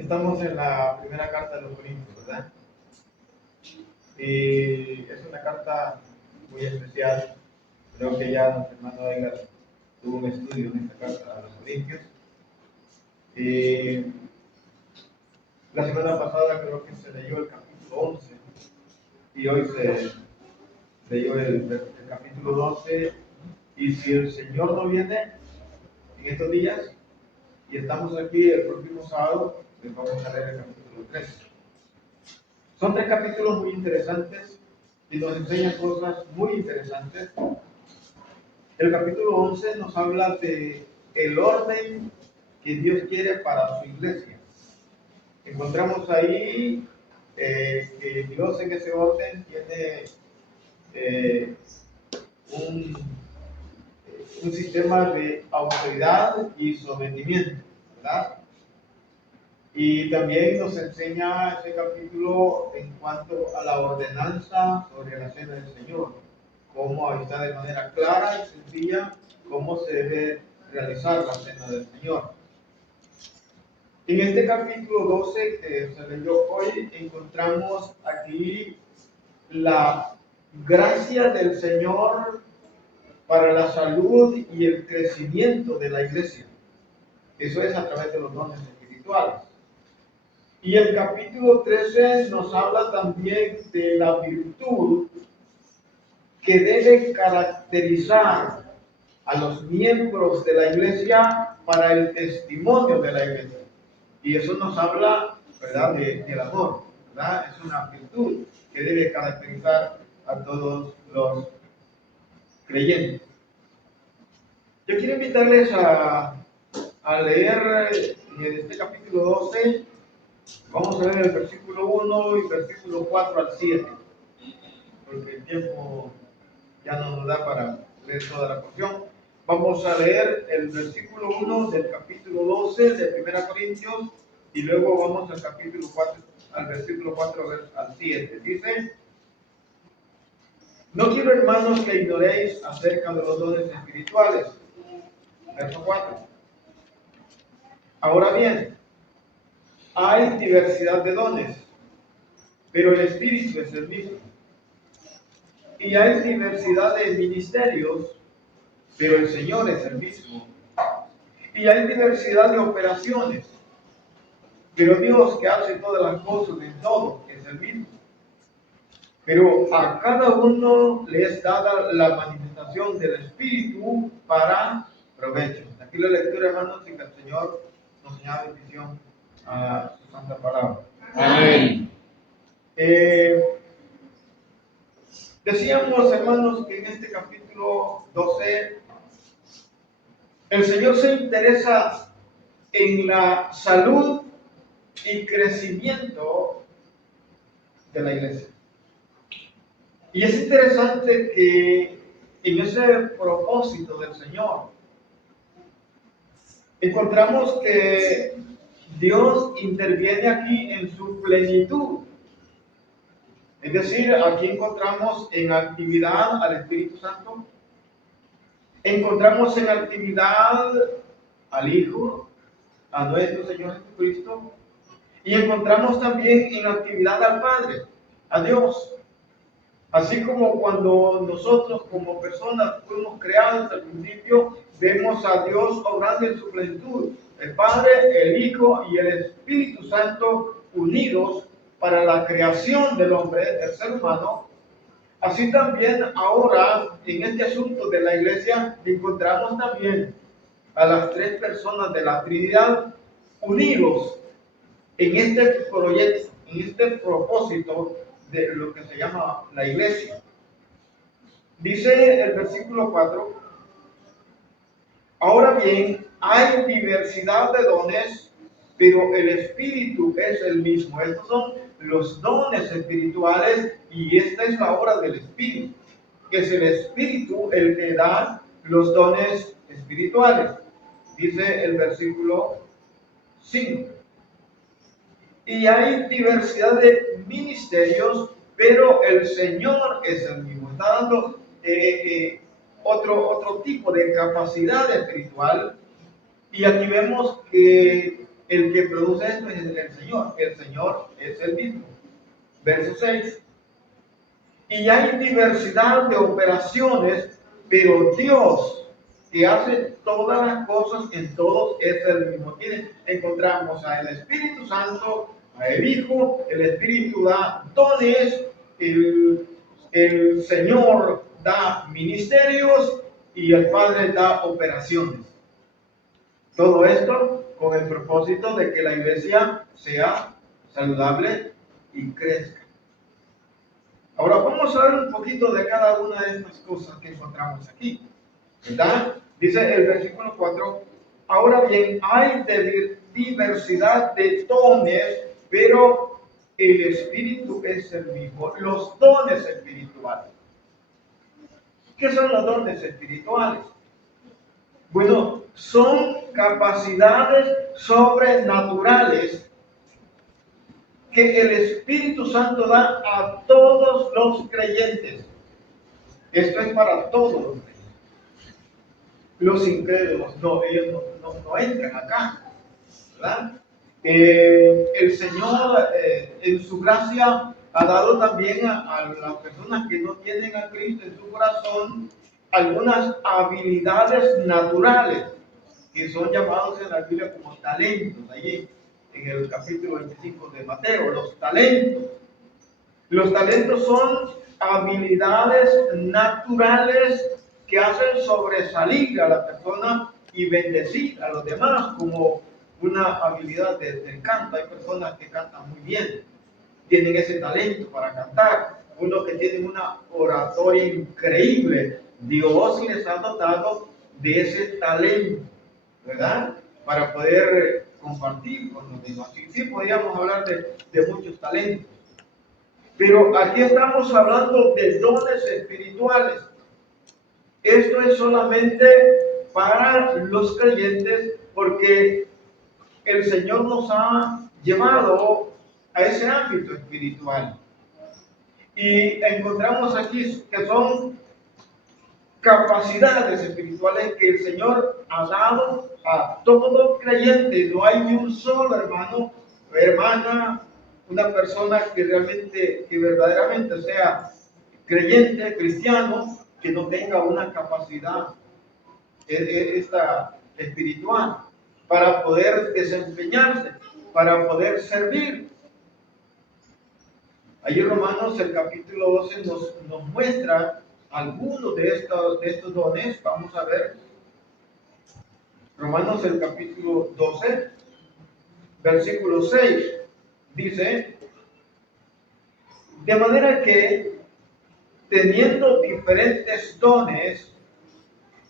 Estamos en la primera carta de los Corintios, ¿verdad? Y es una carta muy especial. Creo que ya nuestro hermano Edgar tuvo un estudio en esta carta a los Corintios. Y la semana pasada creo que se leyó el capítulo 11 y hoy se leyó el capítulo 12. Y si el Señor no viene en estos días y estamos aquí el próximo sábado, les vamos a leer el capítulo 13. Son tres capítulos muy interesantes y nos enseñan cosas muy interesantes. El capítulo 11 nos habla de el orden que Dios quiere para su iglesia. Encontramos ahí que Dios en ese orden tiene un, un sistema de autoridad y sometimiento, ¿verdad? Y también nos enseña ese capítulo en cuanto a la ordenanza sobre la cena del Señor, cómo ahí está de manera clara y sencilla cómo se debe realizar la cena del Señor. En este capítulo 12 que se leyó hoy, encontramos aquí la gracia del Señor para la salud y el crecimiento de la iglesia. Eso es a través de los dones espirituales. Y el capítulo 13 nos habla también de la virtud que debe caracterizar a los miembros de la iglesia para el testimonio de la iglesia. Y eso nos habla, ¿verdad?, del amor, ¿verdad? Es una virtud que debe caracterizar a todos los creyentes. Yo quiero invitarles a leer en este capítulo 12. Vamos a ver el versículo 1 y versículo 4 al 7, porque el tiempo ya no nos da para leer toda la porción. Vamos a leer el versículo 1 del capítulo 12 de 1 Corintios y luego vamos al capítulo 4, al versículo 4 al 7. Dice: no quiero, hermanos, que ignoréis acerca de los dones espirituales. Verso 4. Ahora bien, hay diversidad de dones, pero el Espíritu es el mismo. Y hay diversidad de ministerios, pero el Señor es el mismo. Y hay diversidad de operaciones, pero Dios, que hace todas las cosas en todo, es el mismo. Pero a cada uno le es dada la manifestación del Espíritu para provecho. Aquí la lectura, hermanos, y que el Señor nos añade bendición a su santa palabra. Amén. Decíamos, hermanos, que en este capítulo 12 el Señor se interesa en la salud y crecimiento de la iglesia. Y es interesante que en ese propósito del Señor encontramos que Dios interviene aquí en su plenitud. Es decir, aquí encontramos en actividad al Espíritu Santo, encontramos en actividad al Hijo, a nuestro Señor Jesucristo, y encontramos también en actividad al Padre, a Dios. Así como cuando nosotros como personas fuimos creados al principio, vemos a Dios obrando en su plenitud, el Padre, el Hijo y el Espíritu Santo unidos para la creación del hombre, del ser humano. Así también ahora en este asunto de la iglesia encontramos también a las tres personas de la Trinidad unidos en este proyecto, en este propósito de lo que se llama la iglesia. Dice el versículo 4: ahora bien, hay diversidad de dones, pero el Espíritu es el mismo. Estos son los dones espirituales y esta es la obra del Espíritu, que es el Espíritu el que da los dones espirituales. Dice el versículo 5. Y hay diversidad de ministerios, pero el Señor es el mismo. Está dando otro tipo de capacidad espiritual. Y aquí vemos que el que produce esto es el Señor es el mismo. Verso 6. Y hay diversidad de operaciones, pero Dios, que hace todas las cosas en todos, es el mismo. Aquí encontramos al Espíritu Santo, al Hijo, el Espíritu da dones, el Señor da ministerios y el Padre da operaciones. Todo esto con el propósito de que la iglesia sea saludable y crezca. Ahora vamos a ver un poquito de cada una de estas cosas que encontramos aquí, ¿verdad? Dice el versículo 4, ahora bien, hay diversidad de dones, pero el Espíritu es el mismo. Los dones espirituales. ¿Qué son los dones espirituales? Bueno, son capacidades sobrenaturales que el Espíritu Santo da a todos los creyentes. Esto es para todos los creyentes. Los incrédulos, no, ellos no entran acá, ¿verdad? El Señor en su gracia ha dado también a las personas que no tienen a Cristo en su corazón algunas habilidades naturales que son llamados en la Biblia como talentos, allí en el capítulo 25 de Mateo, los talentos. Los talentos son habilidades naturales que hacen sobresalir a la persona y bendecir a los demás, como una habilidad del canto. Hay personas que cantan muy bien, tienen ese talento para cantar. Unos que tienen una oratoria increíble. Dios les ha dotado de ese talento, ¿verdad? Para poder compartir con los demás. Y sí, podríamos hablar de muchos talentos. Pero aquí estamos hablando de dones espirituales. Esto es solamente para los creyentes porque el Señor nos ha llevado a ese ámbito espiritual. Y encontramos aquí que son capacidades espirituales que el Señor ha dado a todo creyente. No hay ni un solo hermano o hermana, una persona que verdaderamente sea creyente, cristiano, que no tenga una capacidad esta espiritual para poder desempeñarse, para poder servir. Allí Romanos el capítulo 12 nos muestra algunos de estos dones. Vamos a ver Romanos el capítulo 12, versículo 6, dice, de manera que teniendo diferentes dones,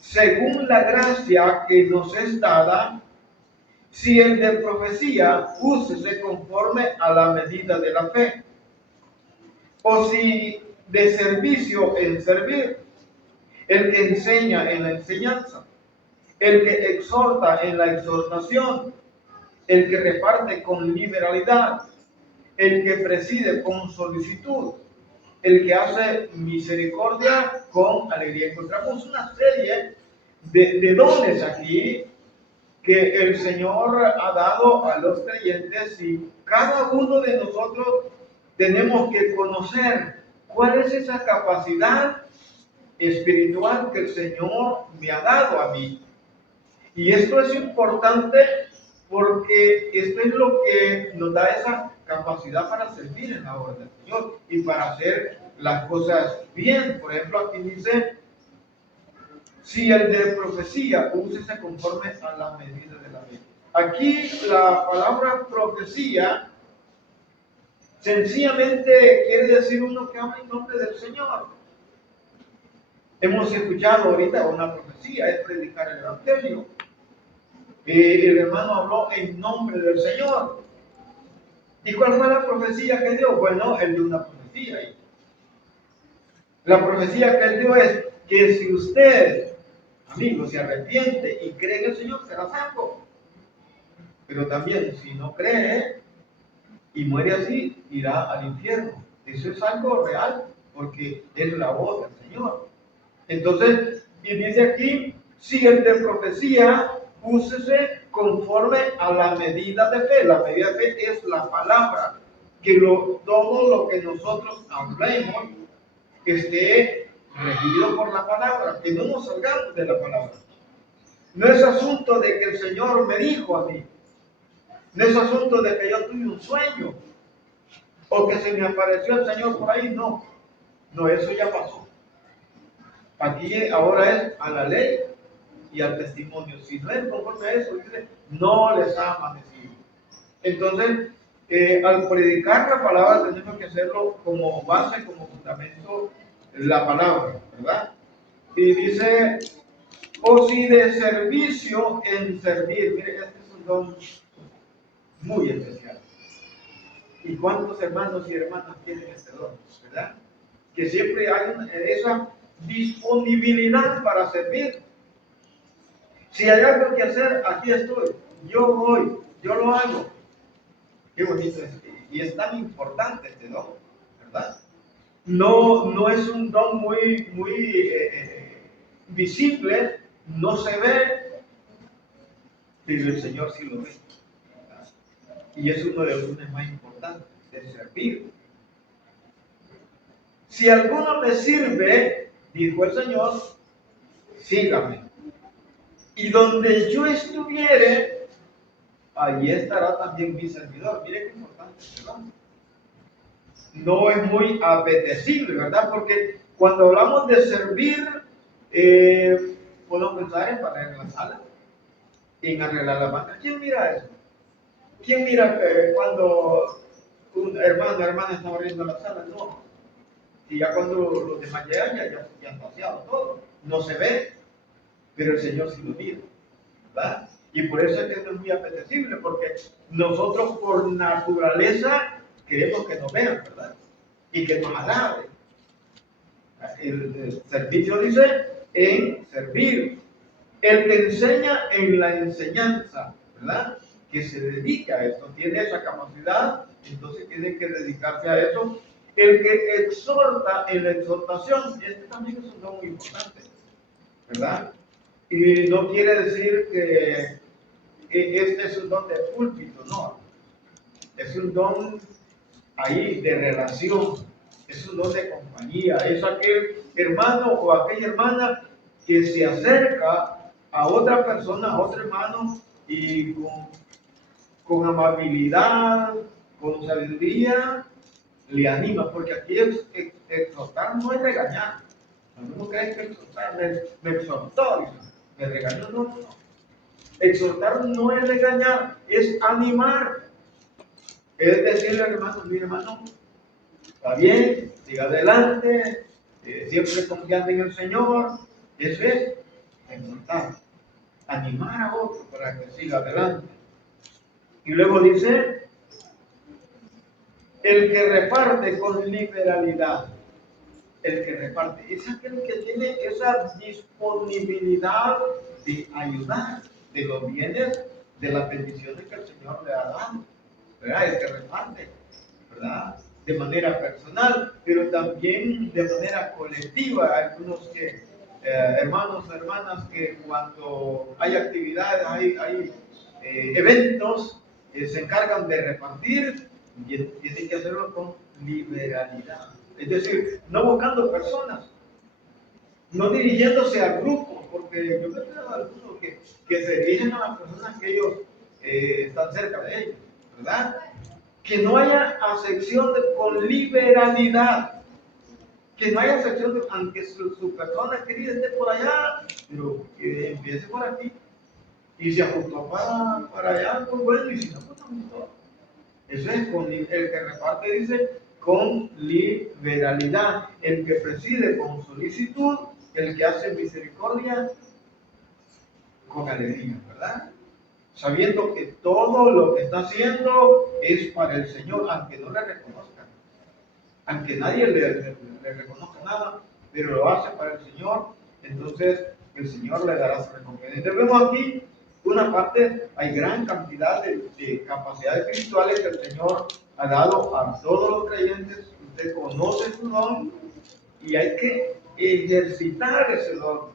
según la gracia que nos es dada, si el de profecía, úsese conforme a la medida de la fe, o si de servicio en servir, el que enseña en la enseñanza, el que exhorta en la exhortación, el que reparte con liberalidad, el que preside con solicitud, el que hace misericordia con alegría. Encontramos una serie de dones aquí que el Señor ha dado a los creyentes y cada uno de nosotros tenemos que conocer cuál es esa capacidad espiritual que el Señor me ha dado a mí. Y esto es importante porque esto es lo que nos da esa capacidad para servir en la obra del Señor y para hacer las cosas bien. Por ejemplo, aquí dice, si el de profecía, úsese conforme a la medida de la ley. Aquí la palabra profecía sencillamente quiere decir uno que habla en nombre del Señor. Hemos escuchado ahorita una profecía, es predicar el Evangelio. El hermano habló en nombre del Señor. ¿Y cuál fue la profecía que dio? Bueno, él dio una profecía. La profecía que él dio es que si usted, amigo, se arrepiente y cree en el Señor, será salvo. Pero también, si no cree y muere así, irá al infierno. Eso es algo real, porque es la voz del Señor. Entonces, y dice aquí, si el de profecía, úsese conforme a la medida de fe. La medida de fe es la palabra, que todo lo que nosotros hablemos esté regido por la palabra, que no nos salgamos de la palabra. No es asunto de que el Señor me dijo a mí, no es asunto de que yo tuve un sueño o que se me apareció el Señor por ahí, no, eso ya pasó. Aquí ahora es a la ley y al testimonio. Si no es conforme a eso, dice, no les ha amanecido. Entonces, al predicar la palabra tenemos que hacerlo como base, como fundamento, la palabra, ¿verdad? Y dice, o si de servicio en servir. Mire, este es un don muy especial. ¿Y cuántos hermanos y hermanas tienen este don? ¿Verdad? Que siempre hay esa disponibilidad para servir. Si hay algo que hacer, aquí estoy. Yo voy, yo lo hago. Qué bonito es. Y es tan importante este don, ¿verdad? No es un don muy visible, no se ve, pero el Señor sí lo ve, ¿verdad? Y es uno de los dones más importantes, de servir. Si alguno me sirve, dijo el Señor, sígame. Y donde yo estuviere, allí estará también mi servidor. Mire qué importante, ¿verdad? No es muy apetecible, ¿verdad? Porque cuando hablamos de servir, podemos pensar en barrer la sala, en arreglar la banca. ¿Quién mira eso? ¿Quién mira cuando un hermana está barriendo la sala? No. Y ya cuando los demás llegan, ya han paseado todo. No se ve, pero el Señor sí lo mira, ¿verdad? Y por eso es que no es muy apetecible, porque nosotros por naturaleza queremos que nos vean, ¿verdad? Y que nos alaben. El servicio dice en servir. El que enseña en la enseñanza, ¿verdad? Que se dedica a esto, tiene esa capacidad, entonces tiene que dedicarse a eso. El que exhorta en la exhortación, este también es un don muy importante, ¿verdad? Y no quiere decir que este es un don de púlpito, no. Es un don ahí de relación, es un don de compañía, es aquel hermano o aquella hermana que se acerca a otra persona, a otro hermano, y con amabilidad, con sabiduría, le anima, porque aquí exhortar no es regañar. Algunos creen que exhortar me exhortó, me regañó, no. Exhortar no es regañar, es animar. Es decirle al hermano, mi hermano, está bien, siga adelante, siempre confiando en el Señor. Eso es exhortar, animar a otro para que siga adelante. Y luego dice, el que reparte con liberalidad. El que reparte es aquel que tiene esa disponibilidad de ayudar de los bienes, de las bendiciones que el Señor le ha dado, ¿verdad? El que reparte, ¿verdad? De manera personal, pero también de manera colectiva. Hay algunos que, hermanos o hermanas, que cuando hay actividades, hay eventos, se encargan de repartir y tienen que hacerlo con liberalidad. Es decir, no buscando personas, no dirigiéndose al grupo, porque yo me veo a algunos que se dirigen a las personas que ellos están cerca de ellos, ¿verdad? Que no haya acepción con liberalidad, que no haya acepción, aunque su persona querida esté por allá, pero que empiece por aquí. Y se ajustó para allá, pues bueno, y si no, pues no ajustó. Eso es con el que reparte, dice, con liberalidad, el que preside con solicitud, el que hace misericordia con alegría, ¿verdad? Sabiendo que todo lo que está haciendo es para el Señor, aunque no le reconozcan, aunque nadie le reconozca nada, pero lo hace para el Señor, entonces el Señor le dará su recompensa. Entonces vemos aquí una parte, hay gran cantidad de capacidades espirituales que el Señor ha dado a todos los creyentes. Usted conoce su don y hay que ejercitar ese don,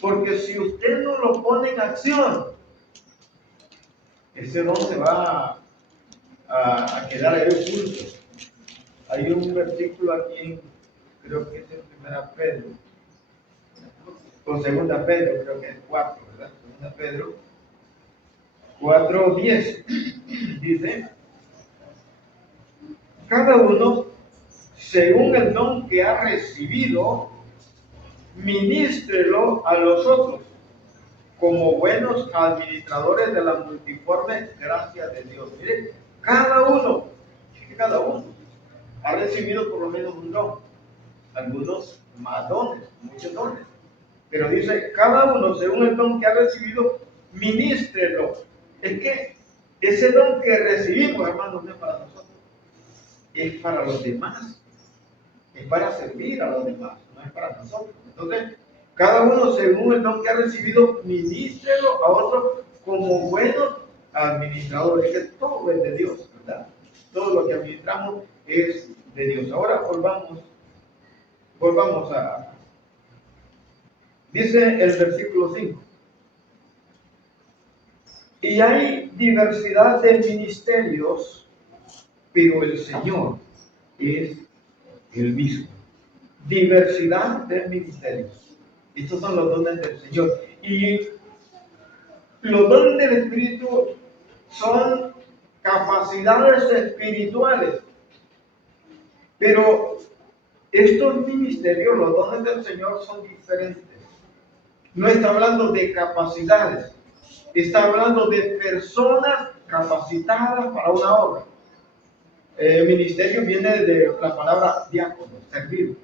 porque si usted no lo pone en acción, ese don se va a quedar ahí oculto. Hay un versículo aquí, creo que es en Primera Pedro, o Segunda Pedro, creo que es 4, ¿verdad? Segunda Pedro 4:10 dice: cada uno, según el don que ha recibido, ministrelo a los otros, como buenos administradores de la multiforme gracia de Dios. Mire, cada uno ha recibido por lo menos un don, algunos más dones, muchos dones. Pero dice, cada uno, según el don que ha recibido, ministrelo. Es que ese don que recibimos, hermanos, no es para nosotros, es para los demás, es para servir a los demás, no es para nosotros. Entonces, cada uno, según el don que ha recibido, ministrelo a otro como buenos administradores. Es que todo es de Dios, ¿verdad? Todo lo que administramos es de Dios. Ahora volvamos a... Dice el versículo 5. Y hay diversidad de ministerios, pero el Señor es el mismo. Diversidad de ministerios. Estos son los dones del Señor. Y los dones del Espíritu son capacidades espirituales. Pero estos ministerios, los dones del Señor, son diferentes. No está hablando de capacidades, está hablando de personas capacitadas para una obra. Ministerio viene de la palabra diácono, servir,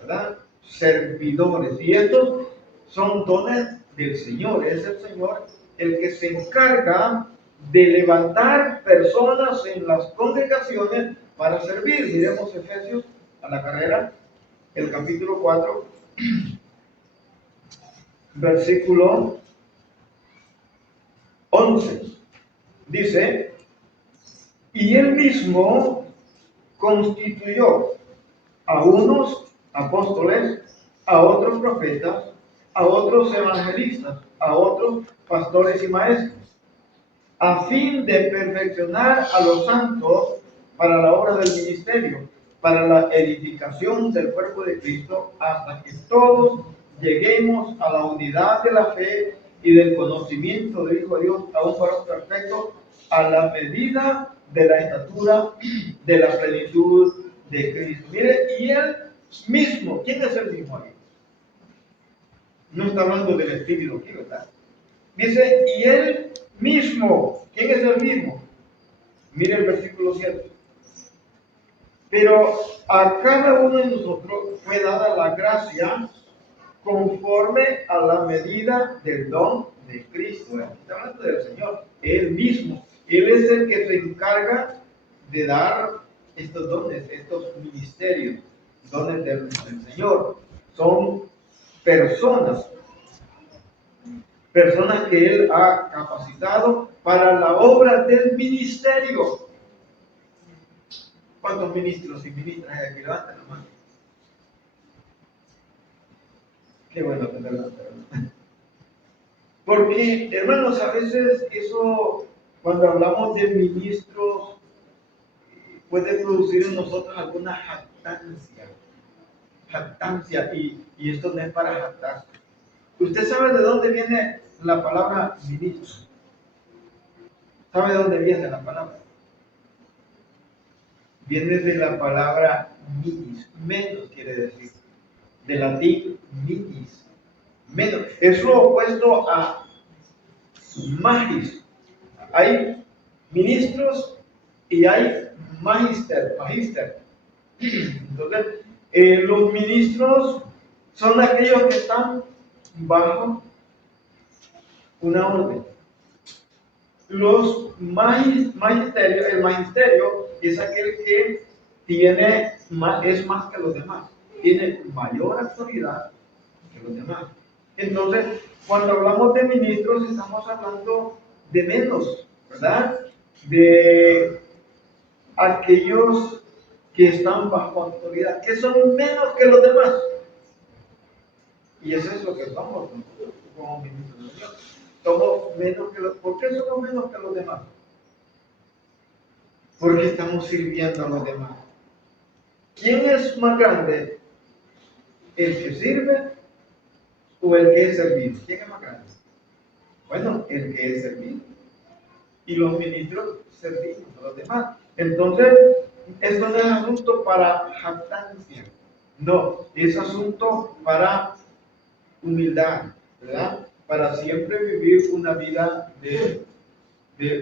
¿verdad? Servidores. Y estos son dones del Señor. Es el Señor el que se encarga de levantar personas en las congregaciones para servir. Miremos Efesios a la carrera, el capítulo 4, versículo 11. Dice: y él mismo constituyó a unos apóstoles, a otros profetas, a otros evangelistas, a otros pastores y maestros, a fin de perfeccionar a los santos para la obra del ministerio, para la edificación del cuerpo de Cristo, hasta que todos lleguemos a la unidad de la fe y del conocimiento del Hijo de Dios, a un varón perfecto, a la medida de la estatura de la plenitud de Cristo. Mire, y él mismo, ¿quién es el mismo aquí? No está hablando del Espíritu aquí, ¿verdad? Dice, y él mismo, ¿quién es el mismo? Mire el versículo 7. Pero a cada uno de nosotros fue dada la gracia conforme a la medida del don de Cristo. Está hablando del Señor, Él mismo. Él es el que se encarga de dar estos dones, estos ministerios, dones del Señor. Son personas que Él ha capacitado para la obra del ministerio. ¿Cuántos ministros y ministras hay aquí? Levanten la mano. Qué bueno tener la mano. Porque, hermanos, a veces eso, cuando hablamos de ministros, puede producir en nosotros alguna jactancia, y esto no es para jactarse. ¿Usted sabe de dónde viene la palabra ministro? ¿Sabe de dónde viene la palabra? Viene de la palabra minis, menos quiere decir, de latín minis, menos. Es lo opuesto a magis. Hay ministros y hay magister. Entonces, los ministros son aquellos que están bajo una orden. El magisterio es aquel que es más que los demás, tiene mayor autoridad que los demás. Entonces, cuando hablamos de ministros, estamos hablando de menos, ¿verdad? De aquellos que están bajo autoridad, que son menos que los demás. Y eso es lo que somos nosotros como ministros de Dios. somos menos que los, ¿por qué somos menos que los demás? Porque estamos sirviendo a los demás. ¿Quién es más grande? ¿El que sirve o el que es servido? ¿Quién es más grande? Bueno, el que es servido. Y los ministros servimos a los demás. Entonces, esto no es asunto para jactancia. No, es asunto para humildad, ¿verdad? Para siempre vivir una vida de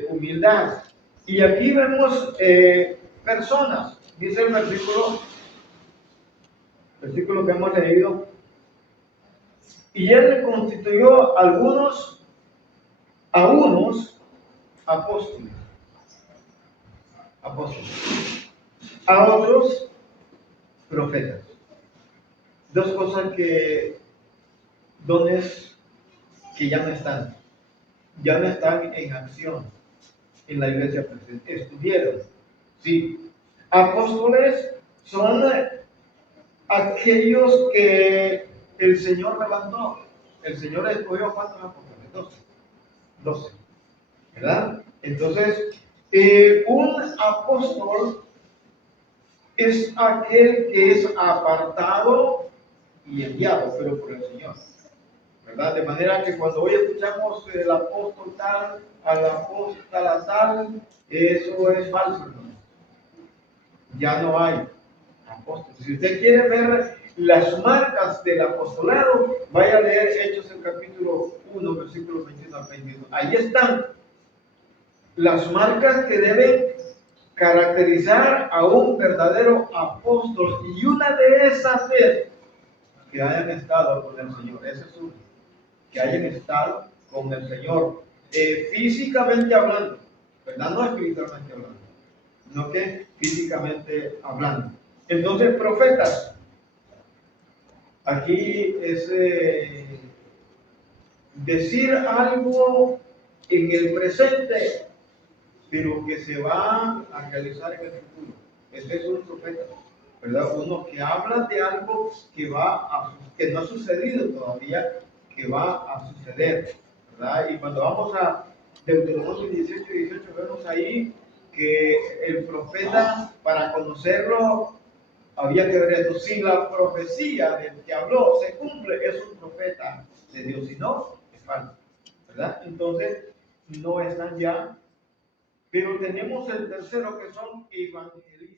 humildad. Y aquí vemos personas, dice el versículo que hemos leído, y él constituyó a unos apóstoles, a otros profetas. Dos cosas dones que ya no están en acción en la iglesia presente. Estuvieron, sí. Apóstoles son aquellos que el Señor levantó. El Señor escogió ¿cuántos apóstoles? 12, ¿verdad? Entonces, un apóstol es aquel que es apartado y enviado, pero por el Señor, ¿verdad? De manera que cuando hoy escuchamos el apóstol tal, al apóstol tal, eso es falso, hermano. Ya no hay apóstol. Si usted quiere ver las marcas del apostolado, vaya a leer Hechos el capítulo 1, versículos 21 al 22. Ahí están las marcas que deben caracterizar a un verdadero apóstol, y una de esas es que hayan estado con el Señor. Ese es uno, que hayan estado con el Señor, físicamente hablando, ¿verdad? No espiritualmente hablando, no que físicamente hablando. Entonces, profetas, aquí es decir algo en el presente, pero que se va a realizar en el futuro. Este es un profeta, ¿verdad? Uno que habla de algo que que no ha sucedido todavía, que va a suceder, ¿verdad? Y cuando vamos a Deuteronomio 18, vemos ahí que el profeta, para conocerlo, había que ver esto. Si la profecía del que habló se cumple, es un profeta de Dios. Si no, es falso, ¿verdad? Entonces, no están ya. Pero tenemos el tercero, que son evangelistas.